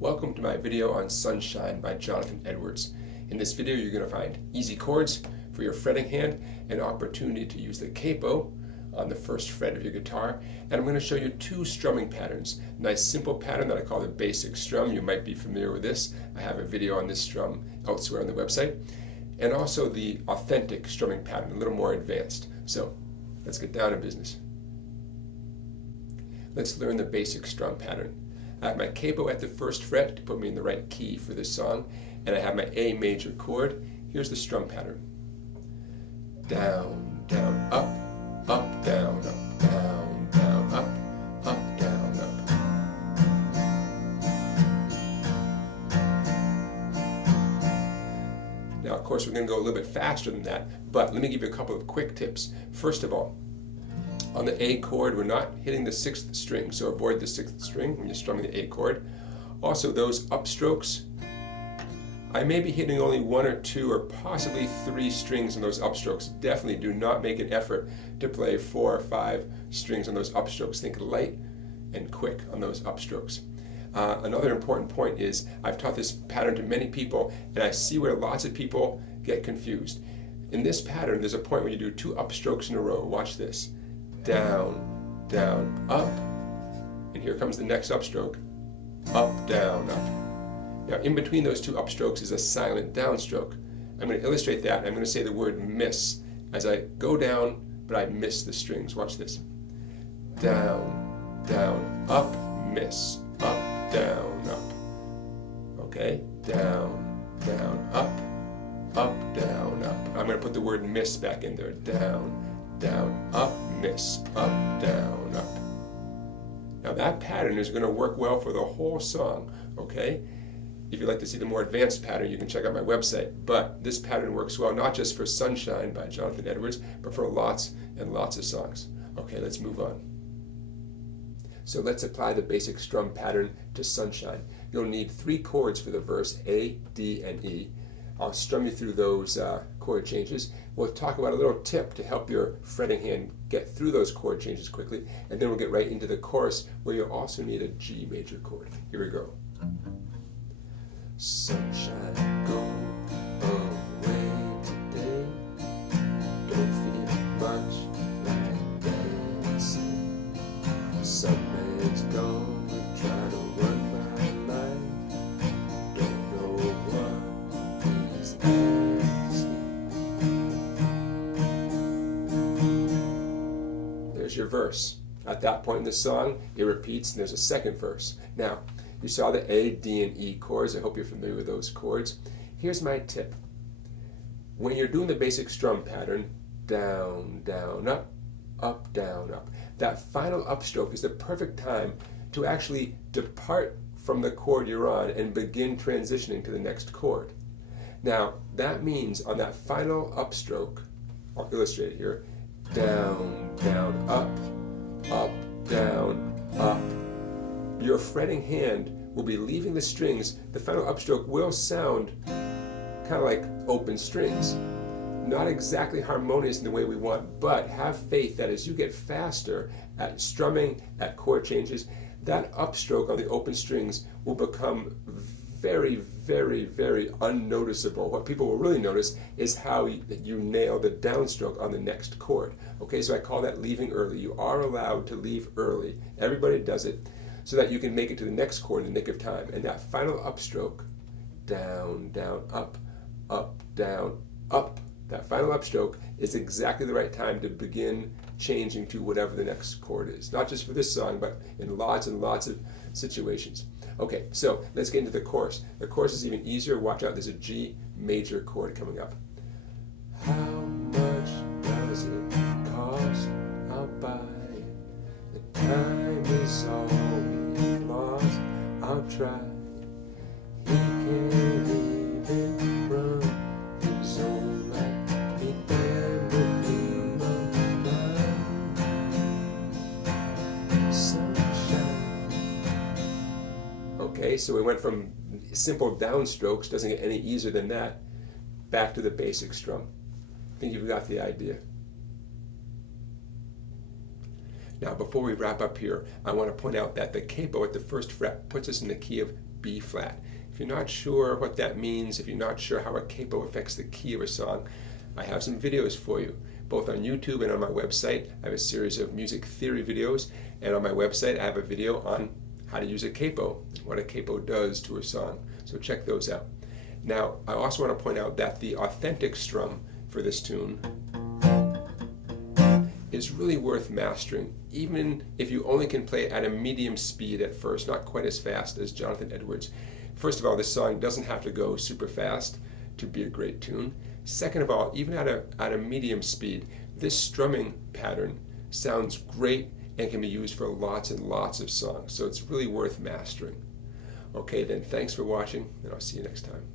Welcome to my video on Sunshine by Jonathan Edwards. In this video you're going to find easy chords for your fretting hand, an opportunity to use the capo on the first fret of your guitar, and I'm going to show you two strumming patterns. Nice simple pattern that I call the basic strum. You might be familiar with this. I have a video on this strum elsewhere on the website. And also the authentic strumming pattern, a little more advanced. So let's get down to business. Let's learn the basic strum pattern. I have my capo at the first fret to put me in the right key for this song, and I have my A major chord. Here's the strum pattern. Down, down, up, up, down, up, down, down, up, down, up. Now, of course, we're going to go a little bit faster than that, but let me give you a couple of quick tips. First of all, on the A chord, we're not hitting the sixth string, so avoid the sixth string when you're strumming the A chord. Also, those upstrokes, I may be hitting only one or two or possibly three strings on those upstrokes. Definitely do not make an effort to play 4 or 5 strings on those upstrokes. Think light and quick on those upstrokes. Another important point is I've taught this pattern to many people, and I see where lots of people get confused. In this pattern, there's a point where you do 2 upstrokes in a row. Watch this. Down, down, up, and here comes the next upstroke. Up, down, up. Now, in between those 2 upstrokes is a silent downstroke. I'm going to illustrate that. I'm going to say the word miss as I go down, but I miss the strings. Watch this. Down, down, up, miss. Up, down, up. Okay? Down, down, up, down, up. I'm going to put the word miss back in there. Down, down, up, miss, up, down, up. Now that pattern is going to work well for the whole song, okay? If you'd like to see the more advanced pattern, you can check out my website. But this pattern works well not just for Sunshine by Jonathan Edwards, but for lots and lots of songs. Okay, let's move on. So let's apply the basic strum pattern to Sunshine. You'll need 3 chords for the verse, A, D, and E. I'll strum you through those chord changes. We'll talk about a little tip to help your fretting hand get through those chord changes quickly, and then we'll get right into the chorus where you'll also need a G major chord. Here we go. Sunshine, go away today. Don't feel much like dancing. Summer's gone, I try to run my life. Don't know what is asking. There's your verse. At that point in the song, it repeats and there's a second verse. Now, you saw the A, D, and E chords. I hope you're familiar with those chords. Here's my tip. When you're doing the basic strum pattern, down, down, up, down, up, that final upstroke is the perfect time to actually depart from the chord you're on and begin transitioning to the next chord. Now, that means on that final upstroke, I'll illustrate it here, down, down, up, down, up. Your fretting hand will be leaving the strings. The final upstroke will sound kind of like open strings. Not exactly harmonious in the way we want, but have faith that as you get faster at strumming, at chord changes, that upstroke on the open strings will become very, very, very unnoticeable. What people will really notice is how you nail the downstroke on the next chord. Okay, so I call that leaving early. You are allowed to leave early. Everybody does it, so that you can make it to the next chord in the nick of time. And that final upstroke, down, down, up, down, up, that final upstroke is exactly the right time to begin changing to whatever the next chord is. Not just for this song, but in lots and lots of situations. Okay, so let's get into the chorus. The chorus is even easier. Watch out, there's a G major chord coming up. How much does it cost? I'll buy it. The time is all we've lost. I'll try. He can't even run his own life. He damned if he loved sunshine. Okay, so we went from simple downstrokes, doesn't get any easier than that, back to the basic strum. I think you've got the idea. Now, before we wrap up here, I want to point out that the capo at the first fret puts us in the key of B flat. If you're not sure what that means, if you're not sure how a capo affects the key of a song, I have some videos for you, both on YouTube and on my website. I have a series of music theory videos, and on my website I have a video on how to use a capo, what a capo does to a song. So check those out. Now, I also want to point out that the authentic strum for this tune is really worth mastering, even if you only can play at a medium speed at first, not quite as fast as Jonathan Edwards. First of all, this song doesn't have to go super fast to be a great tune. Second of all, even at a medium speed, this strumming pattern sounds great and can be used for lots and lots of songs. So it's really worth mastering. Okay, then thanks for watching, and I'll see you next time.